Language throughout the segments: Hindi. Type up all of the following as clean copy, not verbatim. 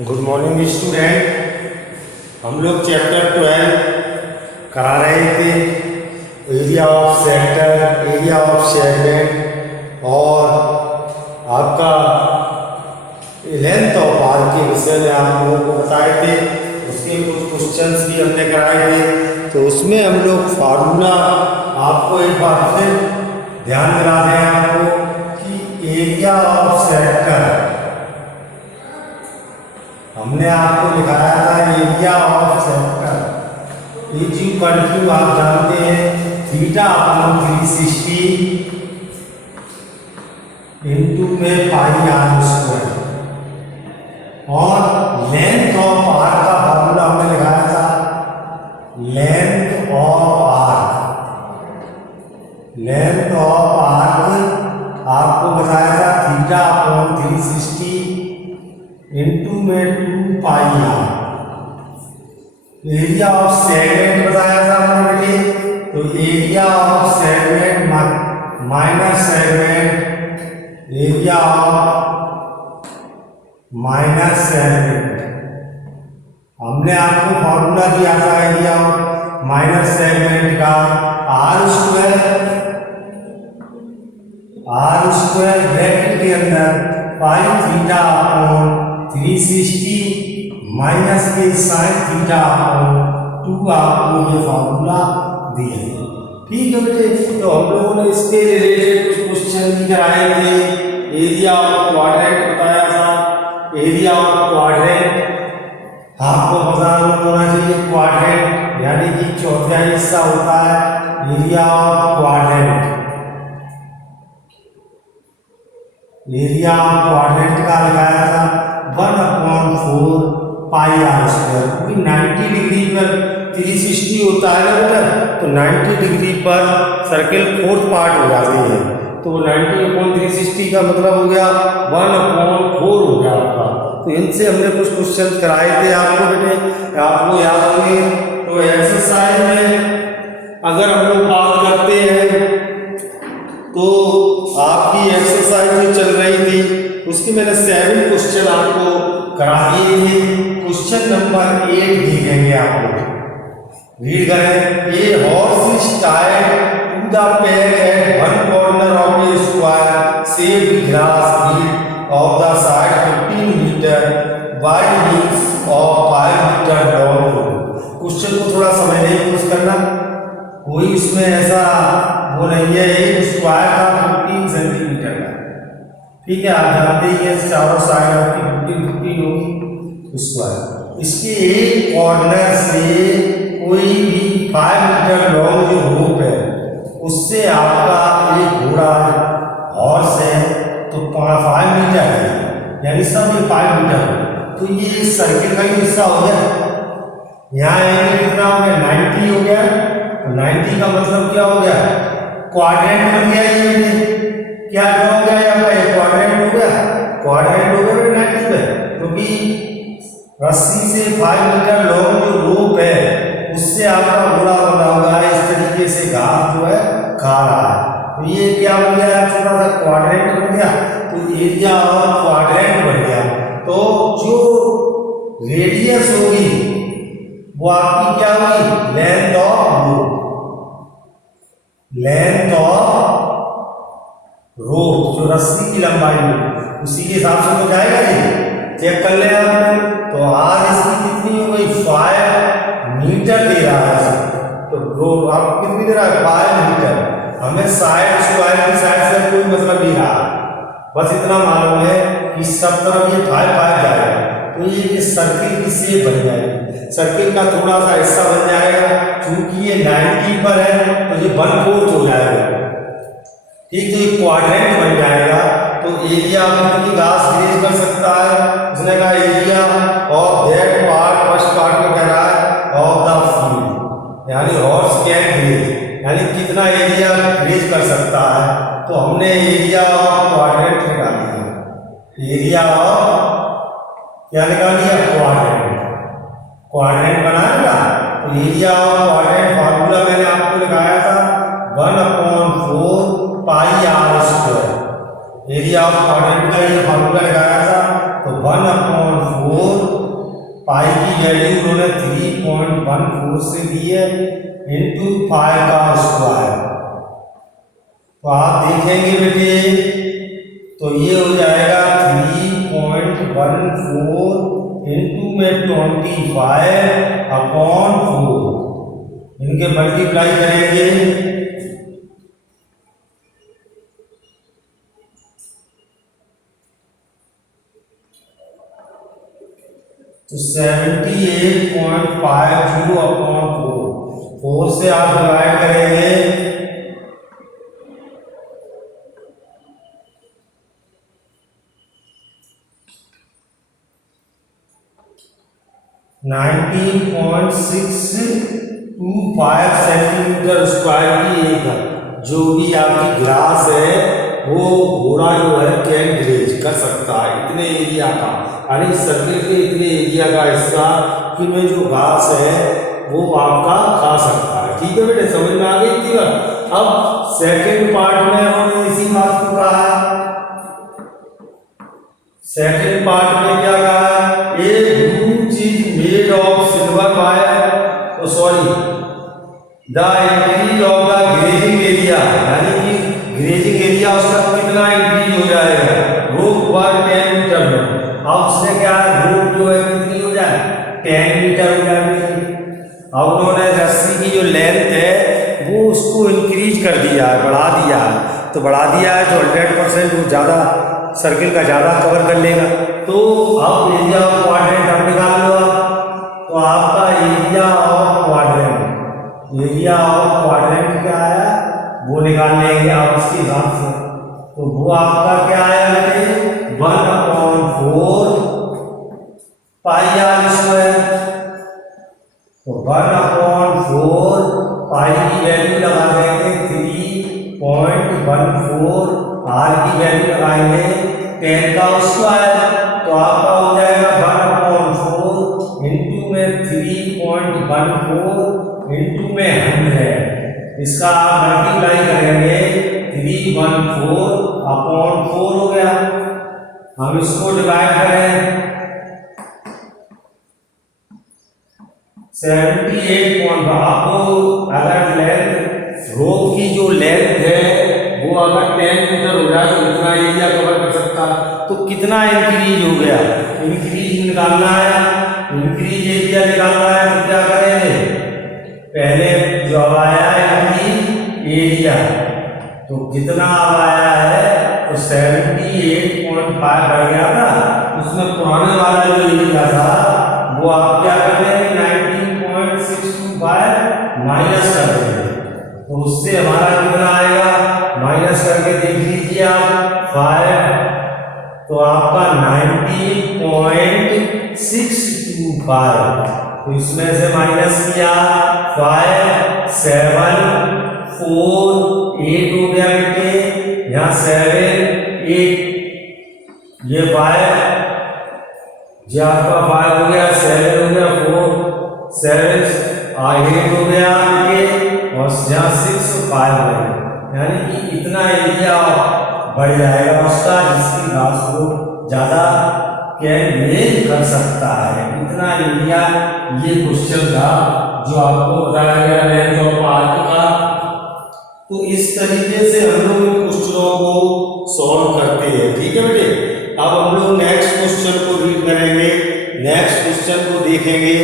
Good morning student. हम लोग चैप्टर 12 करा रहे थे, area of sector, area of segment और आपका लेंथ ऑफ आर्क के विषय में आप लोगों को बताए थे। उसके कुछ क्वेश्चंस भी हमने कराए थे, तो उसमें हम लोग फार्मूला आपको एक बार फिर ध्यान दिला दें आपको कि एरिया ऑफ सेक्टर हमने आपको दिखाया था। Area of sector is equal to, आप जानते हैं, थीटा अपॉन 360 इंटू में पाई आर स्क्वायर। और लेंथ ऑफ आर्क का फॉर्मूला हमने दिखाया था, length of arc, length of arc आपको बताया था थीटा अपॉन 360 इंटू में 2 pi r. Area of segment बताया था हमने बेटे, तो area of segment minus segment, area of minus segment. हमने आपको फॉर्मूला दिया था एरिया ऑफ माइनस सेगमेंट का, आर स्क्वायर ब्रैकेट के अंदर पाई थीटा अपॉन 360 माइनस के साइन थीटा अपॉन 2 आपको ये फॉर्मूला दिया। ठीक है बेटे, तो हम लोगों ने इसके रिलेटेड कुछ क्वेश्चन भी कराए थे। एरिया ऑफ क्वाड्रेंट बताया था। एरिया ऑफ क्वाड्रेंट आपको पता होना चाहिए, क्वाड्रेंट यानी कि चौथाई हिस्सा होता है area of quadrant. Area of quadrant का लगाया था 1/4 पाई आर स्क्वायर, क्योंकि 90 डिग्री पर 360 होता है ना बेटा, तो 90 डिग्री पर सर्किल फोर्थ पार्ट हो जाती है, तो 90/360 का मतलब हो गया 1/4 हो गया आपका। तो इनसे हमने कुछ क्वेश्चन कराए थे आपको बेटे, आपको याद होंगे। तो एक्सरसाइज में अगर हम लोग बात करते हैं तो आपकी एक्सरसाइज जो चल रही थी उसकी मैंने 7 क्वेश्चन आपको करा दिए थे। क्वेश्चन नंबर 8 देखेंगे आपको, रीड करें। A horse is tied to the peg at one corner of a square shaped grass field of the side 15 metre by means of 5 metre long. Question को थोड़ा समझने की कोशिश करना, कोई इसमें ऐसा वो नहीं है। एक स्क्वायर का 15 सेंटीमीटर का, ठीक है, आप जानते ही है चारों साइड आपकी 15 होगी स्क्वायर। इसके एक कॉर्नर से कोई भी 5 मीटर लॉन्ग जो रूप है उससे आपका एक घोड़ा हॉर्स है तो 5 मीटर है, यानी सब ये 5 मीटर है। तो ये सर्किल का ही हिस्सा हो गया। यहाँ एंगल कितना हो गया, 90 हो गया। 90 का मतलब क्या हो गया, क्वाड्रेंट बन गया। ये क्या हो गया, यहाँ क्वाड्रेंट हो गया, क्वाड्रेंट हो गया 90 में, क्योंकि रस्सी से 5 मीटर लॉन्ग जो रोप है उससे आपका घोड़ा बना हुआ है, इस तरीके से घास जो है खा रहा है। तो ये क्या बन गया, छोटा सा क्वाड्रेंट बन गया, तो एरिया ऑफ क्वाड्रेंट बन गया। तो जो रेडियस होगी वो आपकी क्या होगी, length of rope, length of rope, जो रस्सी की लंबाई हो उसी के हिसाब से तो जाएगा। ये चेक कर ले आप, तो आर इसकी कितनी हो गई, 5 मीटर दे रहा है। तो रोप आपको कितनी दे रहा है, 5 मीटर। हमें साइड स्क्वायर की साइड से कोई मतलब नहीं रहा, बस इतना मालूम है कि सब तरफ ये 5 जाएगा, तो ये सर्किल की शेप बन जाएगी। सर्किल का थोड़ा सा हिस्सा बन जाएगा, क्योंकि ये 90 पर है तो ये 1/4 हो जाएगा। ठीक, तो ये क्वाड्रेंट बन जाएगा। तो एरिया कितनी घास ग्रेज कर सकता है, उसने कहा area of that part, first part में कह रहा है ऑफ द फील्ड, यानी हॉर्स कैन ग्रेज, यानी कितना एरिया ग्रेज कर सकता है। तो हमने एरिया ऑफ क्वाड्रेंट निकाल दिया, एरिया ऑफ क्या निकाल दिया, क्वाड्रेंट, क्वाड्रेंट बनाएगा। तो एरिया ऑफ क्वाड्रेंट फॉर्मूला मैंने आपको लिखाया था 1/4 pi r square. Area of quadrant का ये फॉर्मूला लगाया था तो 1/4 पाई की वैल्यू उन्होंने 3.14 से दी है इंटू 5 का स्क्वायर। तो आप देखेंगे बेटे तो ये हो जाएगा 3.14 इंटू में 25/4, इनके मल्टीप्लाई करेंगे तो 78.50/4, 4 से आप डिवाइड करेंगे 19.625 सेंटीमीटर स्क्वायर की एक जो भी आपकी ग्लास है वो घोड़ा जो है कैन ग्रेज कर सकता है इतने एरिया का, यानी सर्किल के इतने एरिया का हिस्सा कि में जो घास है वो आपका खा सकता है। ठीक है बेटे, समझ में आ गई थी बात। अब सेकंड पार्ट में हमने इसी बात को कहा। सेकंड पार्ट में क्या कहा? A brooch is made of silver wire, sorry the increase of the grazing area, यानी कि ग्रेजिंग एरिया उसका कितना इंक्रीज हो जाएगा रूट पर 10 मीटर में। अब उसने क्या है रूट जो है कितनी हो जाए 10 मीटर हो जाएगी। अब उन्होंने रस्सी की जो लेंथ है वो उसको इंक्रीज कर दिया है, बढ़ा दिया है। तो बढ़ा दिया है तो 100% वो ज़्यादा सर्किल का ज़्यादा कवर कर लेगा। तो अब एरिया ऑफ क्वाड्रेंट आप निकाल लो। तो आपका एरिया ऑफ क्वाड्रेंट क्या है वो निकाल लेंगे आप उसके हिसाब से। तो वो आपका क्या आया बेटे 1/4 पाई आर स्क्वायर। तो 1/4 पाई की वैल्यू लगा देंगे 3.14, आर की वैल्यू लगाएंगे 10 का स्क्वायर। तो आपका हो जाएगा 1/4 इंटू में 3.14 इंटू में 100, इसका आप मल्टीप्लाई करेंगे 314/4 हो गया। हम इसको डिवाइड करें 78. आपको अगर लेंथ रोप की जो लेंथ है वो अगर 10 मीटर हो जाए तो इतना एरिया कवर कर सकता है। तो कितना इंक्रीज हो गया, इंक्रीज निकालना है, इंक्रीज एरिया निकालना है। तो क्या करेंगे पहले जो आया इंक्रीज एरिया तो कितना आया है तो 78.5 बढ़ गया था, उसमें पुराने वाला जो एरिया था वो आप क्या कर देंगे 19.625 माइनस कर देंगे। तो उससे हमारा कितना आएगा माइनस करके देख लीजिए आप 5, तो आपका 19.625। तो इसमें से माइनस किया 5, 7, 4, 8 हो गया बेटे, यहाँ 7, 8 ये 5, ये आपका 5 हो गया, 7 हो गया, 4, 7, 8 हो गया आपके, और यहाँ 6, 5 हो गया। यानी कि इतना एरिया बढ़ जाएगा उसका जिसकी घास को ज़्यादा कैन कर सकता है। इतना एरिया ये क्वेश्चन था जो आपको बताया गया लेंथ ऑफ आर्क का। तो इस तरीके से हम लोग इन क्वेश्चनों को सॉल्व करते हैं। ठीक है बेटे, अब हम लोग नेक्स्ट क्वेश्चन को रीड करेंगे, नेक्स्ट क्वेश्चन को देखेंगे।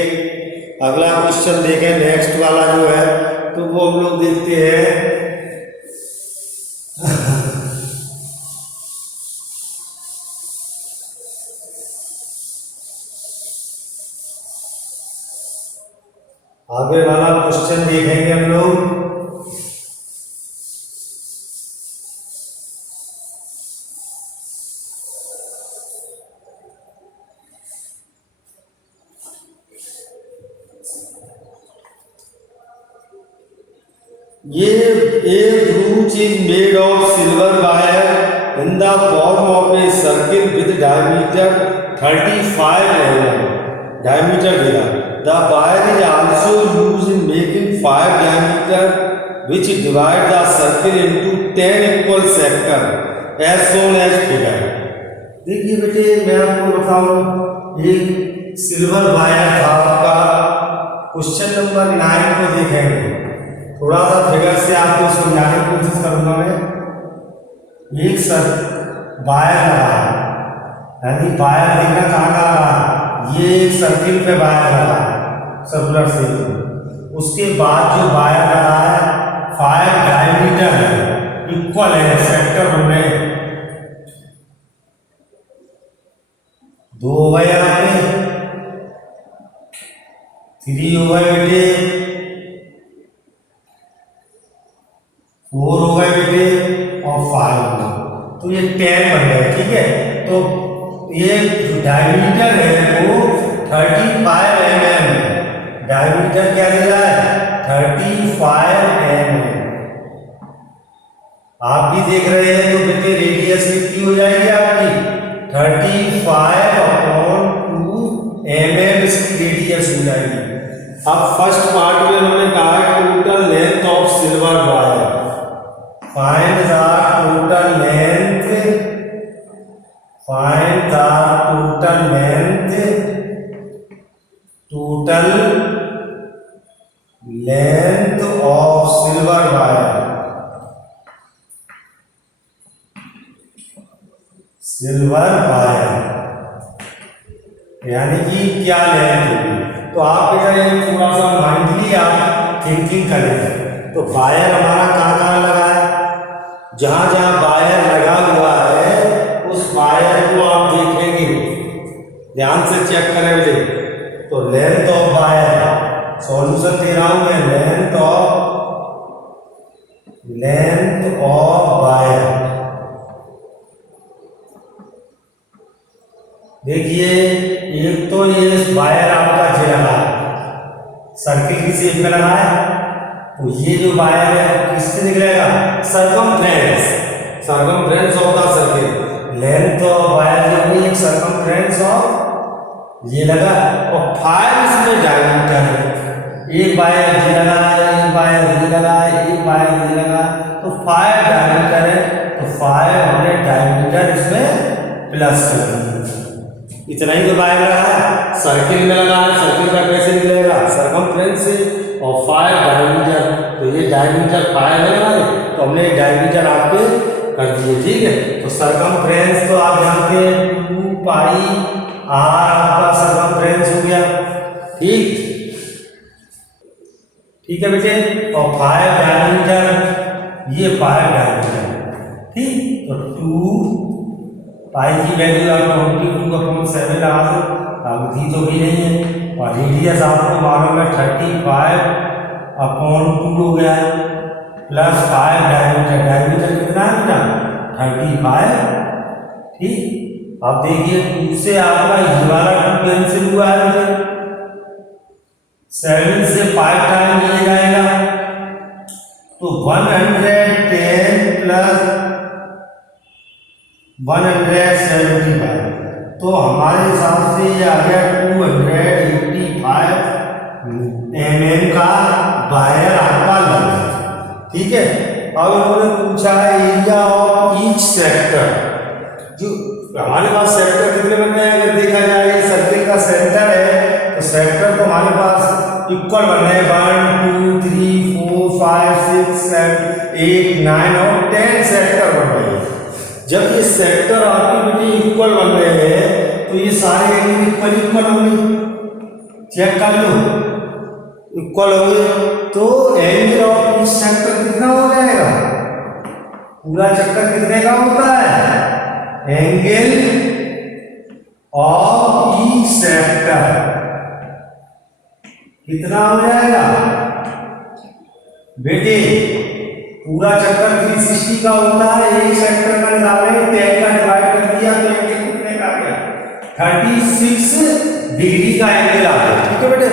अगला क्वेश्चन देखें नेक्स्ट वाला जो है तो वो हम लोग देखते हैं आगे वाला क्वेश्चन देखेंगे हम लोग। ये ब्रूच is made of silver wire in the form of a circle with diameter 35 mm diameter देगा। The wire is also used in making 5 diameter which divide the circle into 10 equal sectors as shown as figure। देखिए बेटे, मैं आपको बताऊं, एक सिल्वर वायर था आपका। क्वेश्चन नंबर 9 को देखेंगे, थोड़ा सा फिगर से आपको समझाने की कोशिश करूंगा मैं। एक सर वायर लगा है, यानी वायर देखना कहाँ का लगा है, ये एक सर्किल पे वायर लगा है, सर्कुलर शेप। उसके बाद जो वायर लगा है 5 डायमीटर है, इक्वल है, सेक्टर होने 2 हो गए, यहाँ पे 3 हो गए बेटे, 4 हो गए बेटे और 5 हो गए। तो ये 10 बन गए, ठीक है। तो ये जो डायमीटर है वो 35 mm, डायमीटर क्या दे रहा है, 35 mm। आप भी देख रहे हैं तो बेटे रेडियस कितनी हो जाएगी आपकी, 35/2 mm इसकी रेडियस हो जाएगी। अब फर्स्ट पार्ट में उन्होंने कहा total length of silver wire, find the total length, find the total length, total length of silver wire, silver wire यानी कि क्या लेंथ होगी। तो आप इधर थोड़ा सा माइंडली आप थिंकिंग करें। तो वायर हमारा कहाँ कहाँ लगा है, जहाँ जहाँ वायर लगा हुआ है उस वायर को आप देखेंगे, ध्यान से चेक करें बेटे। तो लेंथ ऑफ वायर, सॉल्यूशन दे रहा हूं मैं, लेंथ ऑफ वायर। देखिए, एक तो ये वायर आपका जे लगा सर्किल की शेप में लगा है, तो ये जो वायर है किससे निकलेगा, circumference, circumference of the circle. Length of wire जो है एक सरकमफ्रेंस ऑफ ये लगा, और 5 इसमें डायमीटर है। एक वायर ये लगा है, एक वायर ये लगा है, एक वायर ये लगा है, तो 5 डायमीटर है। तो 5 हमने डायमीटर इसमें प्लस कर दिया। इतना ही तो वायर लगा है, सर्किल में लगा है, सर्किल का कैसे निकलेगा, सरकमफ्रेंस से, और 5 डायमीटर, तो ये डायमीटर 5 है हमारे, तो हमने डायमीटर आपके कर दिए, ठीक है। तो सरकमफ्रेंस तो आप जानते हैं 2 पाई आर आपका सरकमफ्रेंस हो गया, ठीक, ठीक है बेटे। और 5 डायमीटर, ये 5 डायमीटर, ठीक। तो 2 पाई की वैल्यू आप 22/7 लगा दो, अब थी तो भी नहीं है। और रेडियस आपको मालूम है 35/2 हो गया है, प्लस 5 डायमीटर, डायमीटर कितना है बेटा, 35, ठीक। अब देखिए 2 से आपका ये वाला 2 कैंसिल हुआ है बेटा, 7 से 5 टाइम लिया जाएगा, तो 110 प्लस 175, तो हमारे हिसाब से ये आ गया 285 mm का वायर आपका लग गया, ठीक है। अब उन्होंने पूछा है एरिया ऑफ ईच सेक्टर, जो हमारे पास सेक्टर कितने बन रहे हैं, अगर देखा जाए सर्किल का सेंटर है तो सेक्टर तो हमारे पास इक्वल बन रहे हैं, 1 2 3 4 5 6 7 8 9 और 10 सेक्टर बन रहे हैं। जब ये सेक्टर आपकी बेटी इक्वल बन रहे हैं तो ये सारे एंगल इक्वल होंगे, चेक कर लो, इक्वल होंगे, तो एंगल ऑफ ईच सेक्टर कितना हो जाएगा, पूरा चक्कर कितने का होता है, एंगल ऑफ ईच सेक्टर कितना हो जाएगा बेटे, पूरा चक्कर 360 का होता है, एक सेक्टर का निकाले 10 का डिवाइड कर दिया तो एंगल कितने का आ गया, 36 डिग्री का एंगल आ गया, ठीक है बेटे।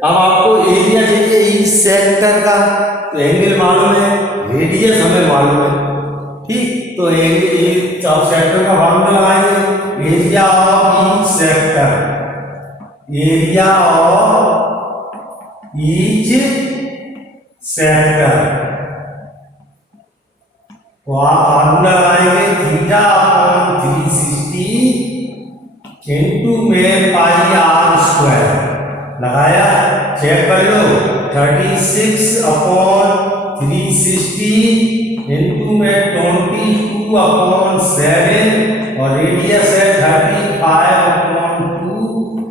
अब आपको एरिया चाहिए इस सेक्टर का, तो एंगल मालूम है, रेडियस हमें मालूम है, ठीक। तो एंगल आप सेक्टर का फॉर्मूला लगाएंगे, area of each sector, area of each sector, तो आप फॉर्मूला लगाएंगे थीटा अपॉन 360 इंटू में पाई आर स्क्वायर लगाया, चेक कर लो। 36/360 इंटू में 22/7 और रेडियस है 35/2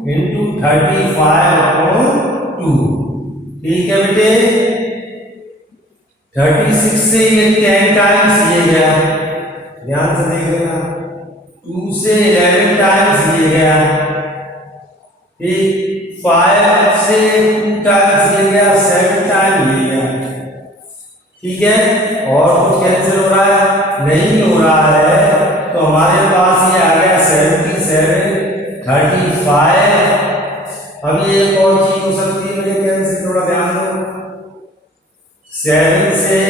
इंटू 35/2। ठीक है बेटे, 36 से ये 10 टाइम्स ये गया, ध्यान से देख लेना। 2 से 11 टाइम्स ये गया, ठीक। 5 से 2 टाइम्स ये गया, 7 टाइम ये गया, ठीक है। और कुछ कैंसिल हो रहा है? नहीं हो रहा है, तो हमारे पास ये आ गया 77, 35। अब ये एक और चीज हो सकती है मेरे कैंसिल, थोड़ा ध्यान दो। 7 से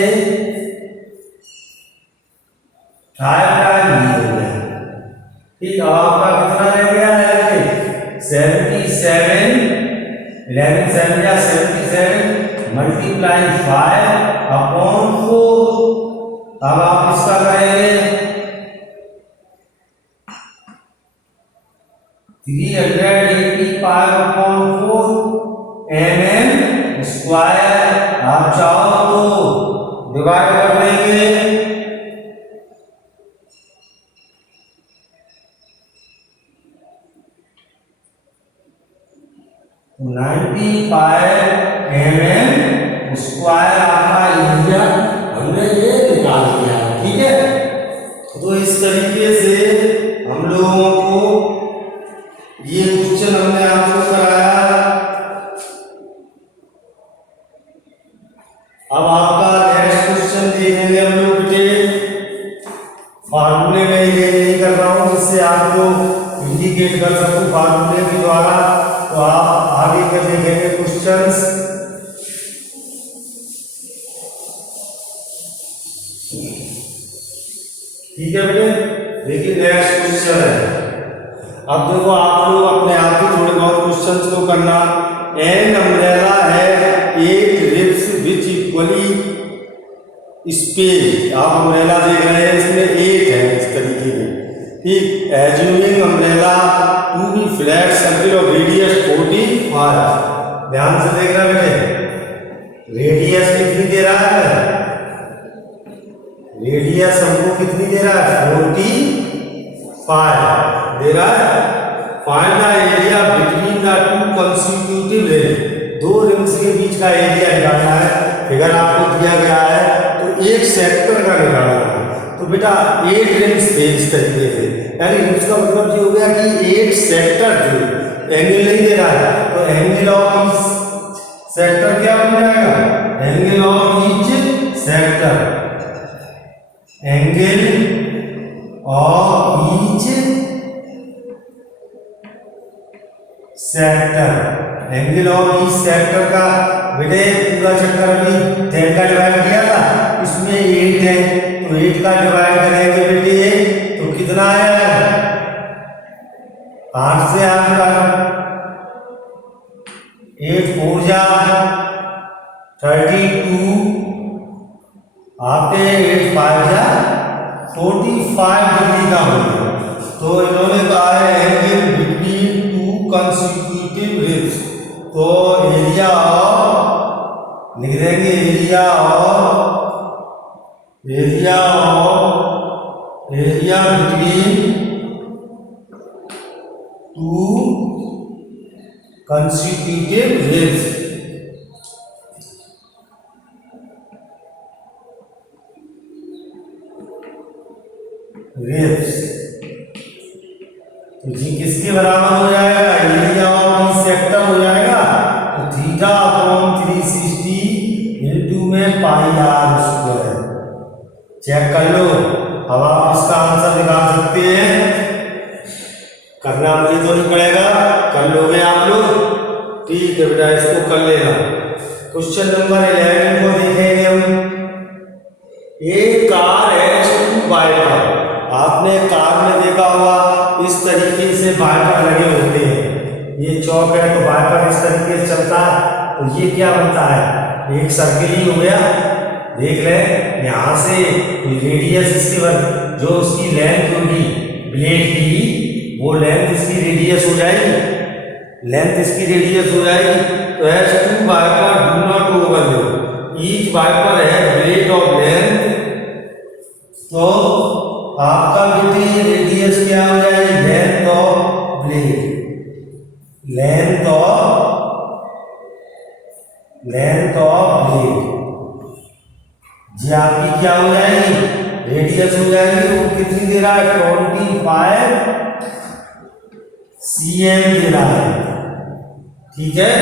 5 टाइम ये हो गया, ठीक। अब आपका कितना रह गया है? 77, 11 7 या 77 मल्टीप्लाई 5/4। अब आप इसका करेंगे 385/4 mm स्क्वायर। आप चाहो तो डिवाइड कर देंगे, 95 mm स्क्वायर आपका एरिया हमने ये निकाल दिया, ठीक है। तो इस तरीके से हम लोगों को ये क्वेश्चन हमने आपको कराया। अब आपका नेक्स्ट क्वेश्चन देखेंगे हम लोग बेटे, फार्मूले में ये नहीं कर रहा हूं जिससे आपको इंडिकेट कर सकूं फार्मूले के द्वारा, तो आप आगे के देखेंगे क्वेश्चंस। ठीक है बेटे, देखिए नेक्स्ट क्वेश्चन है। अब देखो आप लोग अपने आप ही थोड़े बहुत क्वेश्चंस को करना। एन अम्ब्रेला है 8 रिब्स विच इक्वली स्पेस। आप अम्ब्रेला देख रहे हैं, इसमें 8 है इस तरीके में, ठीक। Assuming umbrella to be flat circle of radius 45। ध्यान से देख रहे हैं, रेडियस कितनी दे रहा है? रेडियस हमको कितनी दे रहा है? 45 दे रहा है। Find the area between the two consecutive rings. दो रिंग्स के बीच का एरिया निकालना है। फिगर आपको दिया गया है, तो एक सेक्टर का निकालना है। तो बेटा 8 रिंग्स थे इस तरीके से, यानी रिंग्स का मतलब ये हो गया कि 8 सेक्टर थे। एंगल नहीं दे रहा है, तो एंगल ऑफ ईच सेक्टर क्या बन जाएगा? Angle of each sector, angle of each sector. Angle of each sector का बेटे पूरा चक्कर अभी 10 का डिवाइड किया था, इसमें 8 है, तो 8 का डिवाइड करेंगे बेटे तो कितना है? 8 से आपका 8 4 जा 32, आपके 8 5 जा 45 डिग्री का हो गया। तो इन्होंने कहा है angle between two consecutive ribs, तो एरिया ऑफ लिख देंगे, area between two consecutive ribs. तो जी किसके बराबर हो जाएगा? एरिया ऑफ ईच सेक्टर हो जाएगा, तो θ/360 इंटू में पाई आर स्क्वायर। चेक कर लो, अब आप इसका आंसर निकाल सकते हैं। करना मुझे तो नहीं पड़ेगा, कर लोगे आप लोग, ठीक है बेटा, इसको कर लेना। क्वेश्चन नंबर 11 को देखेंगे हम। एक कार है 2 वाइपर। आपने कार में देखा होगा इस तरीके से वाइपर लगे होते हैं, ये चौक है तो वाइपर इस तरीके से चलता है, तो ये क्या बनता है? एक सर्किल ही हो गया। देख लें यहाँ से रेडियस इसके बाद जो उसकी लेंथ होगी ब्लेड की, वो लेंथ इसकी रेडियस हो जाएगी, लेंथ इसकी रेडियस हो जाएगी। तो as two wipers do not overlap, each wiper has blade of length. तो आपका बेटे रेडियस क्या हो जाएगी, length of blade, length of blade जी आपकी क्या हो जाएगी, रेडियस हो जाएगी। वो कितनी दे रहा है, 25 cm दे रहा है, ठीक है।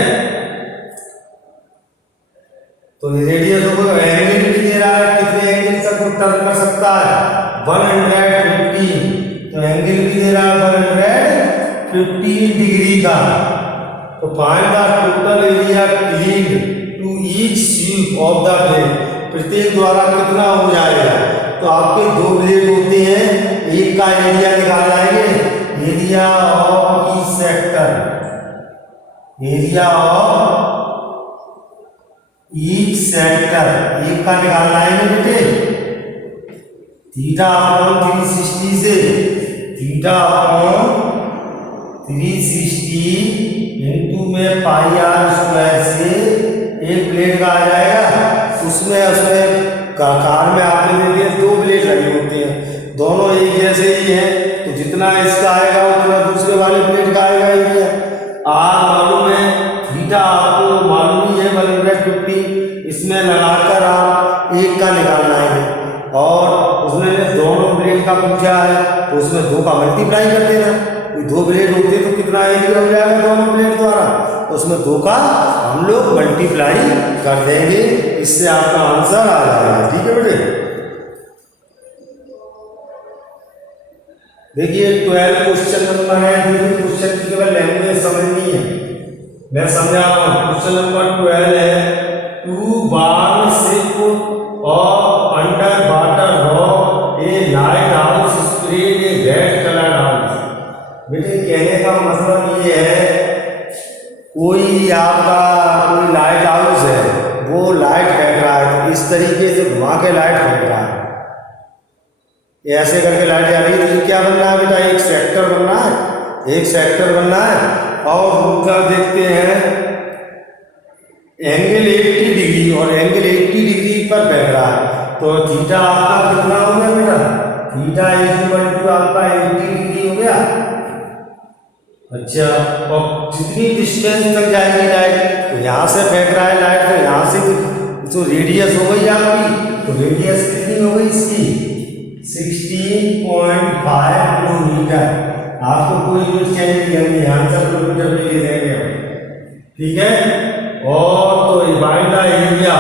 तो रेडियस होगा, एंगल भी दे रहा है, कितने एंगल तक वो टर्न कर सकता है, 150। तो एंगल भी दे रहा है 150 डिग्री का। तो find the total area cleaned to each sweep of the blade, प्रत्येक द्वारा कितना हो जाएगा। तो आपके दो ब्लेड होते हैं, एक का एरिया निकाल लाएंगे, area of each sector, area of each sector एक का निकाल लाएंगे बेटे, थीटा अपॉन 360 से, थीटा अपॉन 360 इंटू में पाई आर स्क्वायर से एक ब्लेड का आ जाएगा। उसमें कार में आपने दे दिए दो ब्लेड लगे होते हैं, दोनों एक जैसे ही हैं, तो जितना इसका आएगा उतना दूसरे वाले ब्लेड का आएगा ही है। आर मालूम है, थीटा आपको मालूम ही है 150, इसमें लगाकर आप एक का निकालना है, और उसमें दोनों ब्लेड का पूछा है तो उसमें दो का मल्टीप्लाई कर देना। दो ब्लेड होते तो कितना एरिया हो जाएगा दोनों ब्लेड द्वारा, उसमें दो का हम लोग मल्टीप्लाई कर देंगे, इससे आपका आंसर आ जाएगा, ठीक है बेटे। देखिए 12 क्वेश्चन नंबर है, क्वेश्चन की केवल लैंग्वेज समझनी है, मैं समझा रहा हूँ। क्वेश्चन नंबर 12 है, टू बार्न शिप और अंडर वाटर रॉक ए लाइट हाउस स्प्रेड ए रेड कलर हाउस। बेटे कहने का मतलब ये है, कोई आपका कोई लाइट हाउस है, वो लाइट फेंक रहा है, तो इस तरीके से घुमा के लाइट फेंक रहा है, ऐसे करके लाइट आ रही है। तो क्या बनना है बेटा, एक सेक्टर बनना है, एक सेक्टर बनना है। और दूसरा देखते हैं एंगल 80 डिग्री, और एंगल 80 डिग्री पर बैठ रहा है, तो थीटा आपका कितना हो गया बेटा, थीटा इक्वल टू आपका 80 डिग्री हो गया। अच्छा, और जितनी डिस्टेंस तक जाएगी लाइट, तो यहाँ से फेंक रहा है लाइट, तो यहाँ से तो रेडियस हो गई आपकी, तो रेडियस कितनी हो गई इसकी, 16.5 किलोमीटर। आपको कोई यूनिट चेंज नहीं करनी, आंसर किलोमीटर में ले देंगे, ठीक है। और तो फाइंड द एरिया,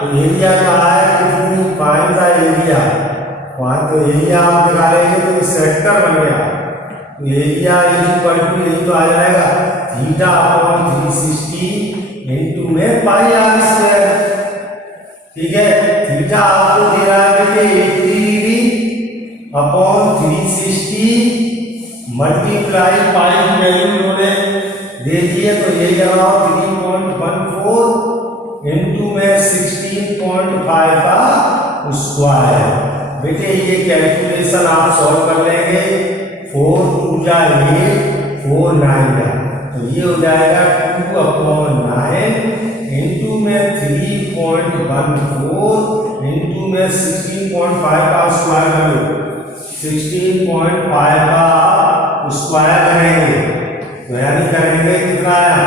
तो एरिया कहाँ है, कितनी, फाइंड द एरिया, वहाँ तो एरिया आप निकालेंगे तो सेक्टर बन गया, एरिया इक्वल टू यही तो आ जाएगा, थीटा अपॉन 360 इंटू में पाई आर स्क्वायर, ठीक है। थीटा आपको दे रहा है बेटे 80 डिग्री अपॉन 360 मल्टीप्लाई पाई की वैल्यू उन्होंने दे दी है, तो ये लगाओ 3.14 इंटू में 16.5 का स्क्वायर। बेटे ये कैलकुलेशन आप सॉल्व कर लेंगे, 4 2 जा 8 4 9 जा, तो ये हो जाएगा 2/9 इंटू में 3.14 इंटू में 16.5 का स्क्वायर कर लो, 16.5 का स्क्वायर करेंगे, तो यानी करेंगे कितना है,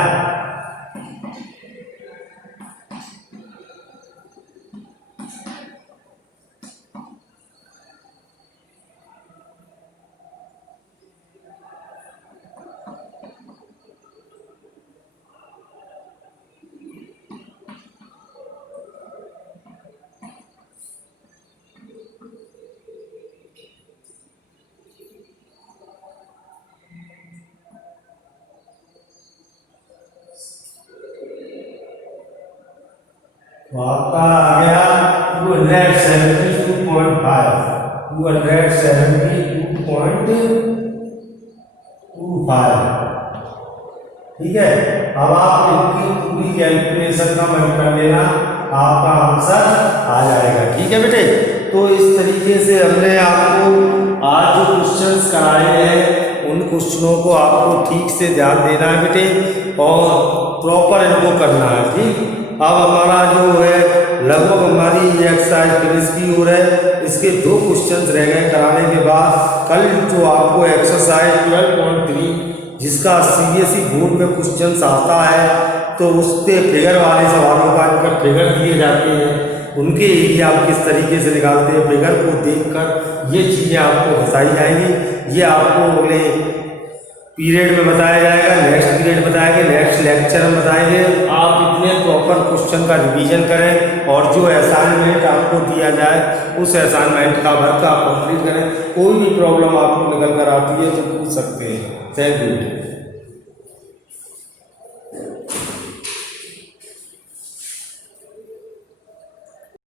तो आपका आ गया 272.5, 272.25, ठीक है। अब आप इनकी पूरी कैलकुलेशन का मन कर लेना, आपका आंसर आ जाएगा, ठीक है बेटे। तो इस तरीके से हमने आपको आज जो क्वेश्चंस कराए हैं उनको क्वेश्चनों को आपको ठीक से ध्यान देना है बेटे और प्रॉपर इनको करना है। ठीक, अब हमारा जो है लगभग हमारी ये एक्सरसाइज फिनिश की हो रहा है। इसके 2 क्वेश्चंस रह गए कराने के बाद कल जो आपको एक्सरसाइज 12.3 जिसका सीबीएसई बोर्ड में क्वेश्चंस आता है तो उससे फिगर वाले सवालों का इनका फिगर दिए जाते हैं, उनके एरिया आप किस तरीके से निकालते हैं फिगर को देखकर ये चीज़ें आपको बताई जाएंगी। ये आपको अगले पीरियड में बताया जाएगा, नेक्स्ट पीरियड बताएंगे, नेक्स्ट लेक्चर में बताएंगे। आप इतने प्रॉपर क्वेश्चन का रिवीजन करें और जो असाइनमेंट आपको दिया जाए उस असाइनमेंट का वर्क आप कंप्लीट करें। कोई भी प्रॉब्लम आपको निकल कर आती है तो पूछ सकते हैं। Thank you.